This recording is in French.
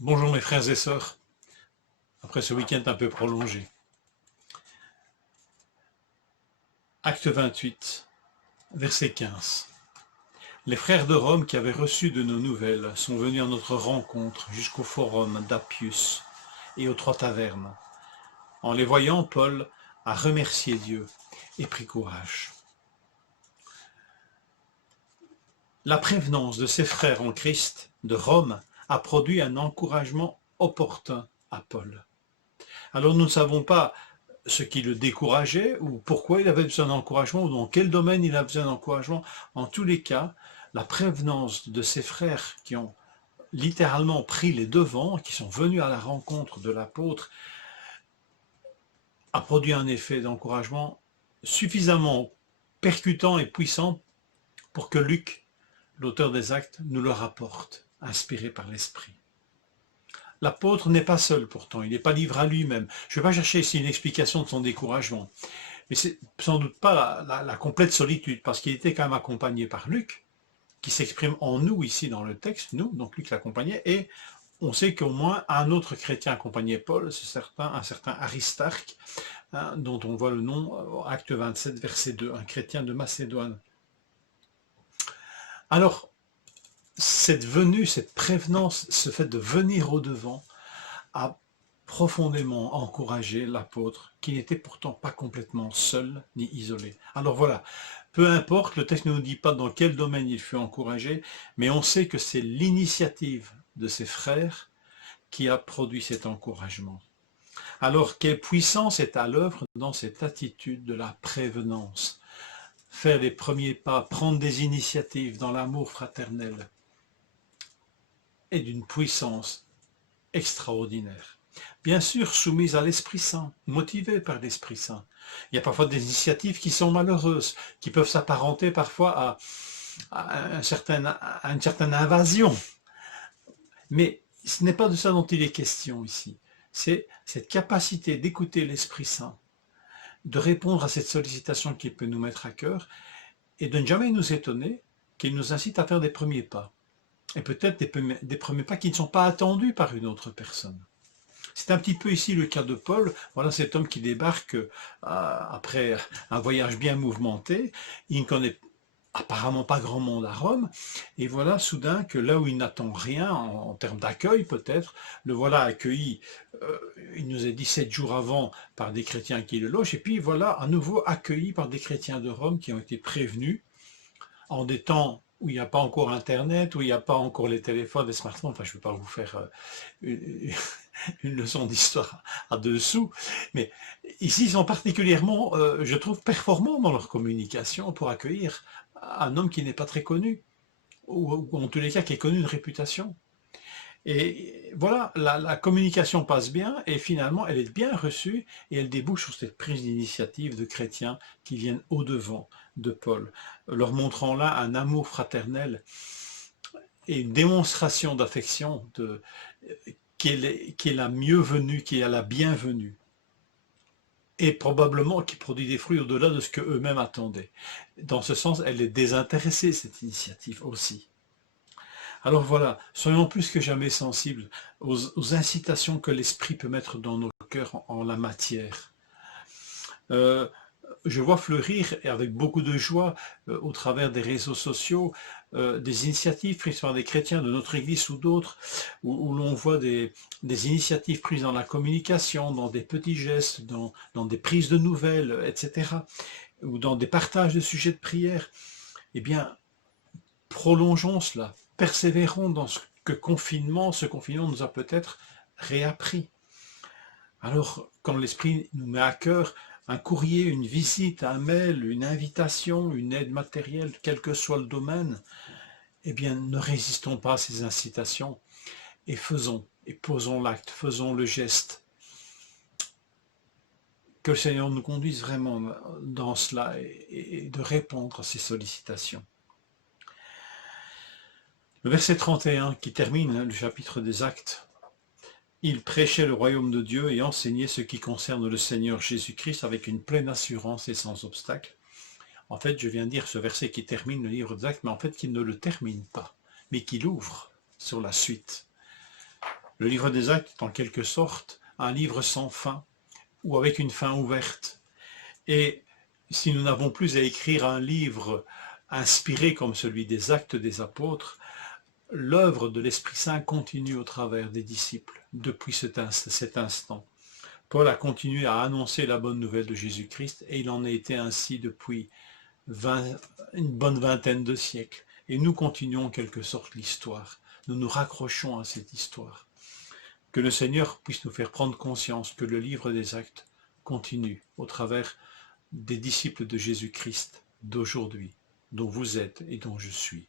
Bonjour mes frères et sœurs, après ce week-end un peu prolongé. Acte 28, verset 15. Les frères de Rome qui avaient reçu de nos nouvelles sont venus à notre rencontre jusqu'au forum d'Appius et aux trois tavernes. En les voyant, Paul a remercié Dieu et pris courage. La prévenance de ses frères en Christ de Rome a produit un encouragement opportun à Paul. Alors nous ne savons pas ce qui le décourageait ou pourquoi il avait besoin d'encouragement ou dans quel domaine il a besoin d'encouragement. En tous les cas, la prévenance de ses frères qui ont littéralement pris les devants, qui sont venus à la rencontre de l'apôtre, a produit un effet d'encouragement suffisamment percutant et puissant pour que Luc, l'auteur des Actes, nous le rapporte, inspiré par l'Esprit. L'apôtre n'est pas seul pourtant, il n'est pas livré à lui-même. Je ne vais pas chercher ici une explication de son découragement, mais c'est sans doute pas la complète solitude, parce qu'il était quand même accompagné par Luc, qui s'exprime en nous ici dans le texte, nous, donc Luc l'accompagnait, et on sait qu'au moins un autre chrétien accompagnait Paul, c'est un certain Aristarque, hein, dont on voit le nom, acte 27, verset 2, un chrétien de Macédoine. Alors, cette venue, cette prévenance, ce fait de venir au-devant, a profondément encouragé l'apôtre, qui n'était pourtant pas complètement seul ni isolé. Alors voilà, peu importe, le texte ne nous dit pas dans quel domaine il fut encouragé, mais on sait que c'est l'initiative de ses frères qui a produit cet encouragement. Alors, quelle puissance est à l'œuvre dans cette attitude de la prévenance? Faire les premiers pas, prendre des initiatives dans l'amour fraternel est d'une puissance extraordinaire. Bien sûr, soumise à l'Esprit Saint, motivée par l'Esprit Saint. Il y a parfois des initiatives qui sont malheureuses, qui peuvent s'apparenter parfois à une certaine invasion. Mais ce n'est pas de ça dont il est question ici. C'est cette capacité d'écouter l'Esprit Saint, de répondre à cette sollicitation qu'il peut nous mettre à cœur, et de ne jamais nous étonner qu'il nous incite à faire des premiers pas. Et peut-être des premiers pas qui ne sont pas attendus par une autre personne. C'est un petit peu ici le cas de Paul. Voilà cet homme qui débarque après un voyage bien mouvementé. Il ne connaît apparemment pas grand monde à Rome. Et voilà soudain que là où il n'attend rien, en termes d'accueil peut-être, le voilà accueilli, il nous est dit 7 jours avant, par des chrétiens qui le logent. Et puis voilà à nouveau accueilli par des chrétiens de Rome qui ont été prévenus en des temps où il n'y a pas encore Internet, où il n'y a pas encore les téléphones, les smartphones. Enfin, je ne vais pas vous faire une leçon d'histoire à dessous, mais ici, ils sont particulièrement, je trouve, performants dans leur communication pour accueillir un homme qui n'est pas très connu, ou en tous les cas qui est connu de réputation. Et voilà, la communication passe bien, et finalement, elle est bien reçue, et elle débouche sur cette prise d'initiative de chrétiens qui viennent au-devant de Paul, leur montrant là un amour fraternel et une démonstration d'affection qui est la mieux venue, qui est la bienvenue, et probablement qui produit des fruits au-delà de ce qu'eux-mêmes attendaient. Dans ce sens, elle est désintéressée, cette initiative aussi. Alors voilà, soyons plus que jamais sensibles aux incitations que l'Esprit peut mettre dans nos cœurs en la matière. Euh, je vois fleurir, et avec beaucoup de joie, au travers des réseaux sociaux, des initiatives prises par des chrétiens de notre Église ou d'autres, où l'on voit des initiatives prises dans la communication, dans des petits gestes, dans des prises de nouvelles, etc., ou dans des partages de sujets de prière. Eh bien, prolongeons cela, persévérons dans ce confinement nous a peut-être réappris. Alors, quand l'Esprit nous met à cœur un courrier, une visite, un mail, une invitation, une aide matérielle, quel que soit le domaine, eh bien, ne résistons pas à ces incitations et faisons, et posons l'acte, faisons le geste. Que le Seigneur nous conduise vraiment dans cela et de répondre à ces sollicitations. Le verset 31 qui termine le chapitre des Actes. Il prêchait le royaume de Dieu et enseignait ce qui concerne le Seigneur Jésus-Christ avec une pleine assurance et sans obstacle. En fait, je viens de dire ce verset qui termine le livre des Actes, mais en fait, qu'il ne le termine pas, mais qu'il ouvre sur la suite. Le livre des Actes est en quelque sorte un livre sans fin, ou avec une fin ouverte. Et si nous n'avons plus à écrire un livre inspiré comme celui des Actes des Apôtres, l'œuvre de l'Esprit Saint continue au travers des disciples depuis cet instant. Paul a continué à annoncer la bonne nouvelle de Jésus-Christ et il en a été ainsi depuis une bonne vingtaine de siècles. Et nous continuons en quelque sorte l'histoire. Nous nous raccrochons à cette histoire. Que le Seigneur puisse nous faire prendre conscience que le livre des Actes continue au travers des disciples de Jésus-Christ d'aujourd'hui, dont vous êtes et dont je suis.